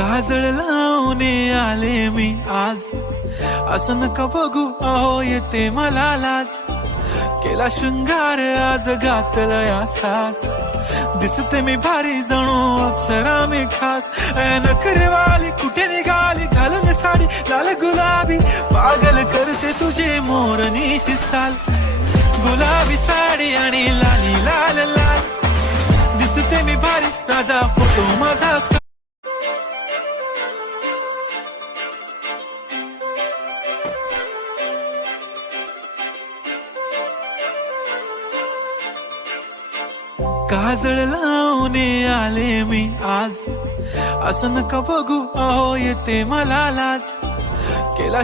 काजळ लावून आले मी आज, असं नका बघू अहो येते मला लाज. केला शृंगार आज घातला असाच, दिसते मी भारी जणू अप्सरा मी खास. नखरेवाली कुठे निघाली घालून साडी लाल गुलाबी, पागल करते तुझे मोरनीशी चाल. गुलाबी साडी आणि लाली लाल लाल, दिसते मी भारी राजा फोटो माझा. काजळ लावून आले मी आज, असं नका बघू अहो येते मला लाज. केला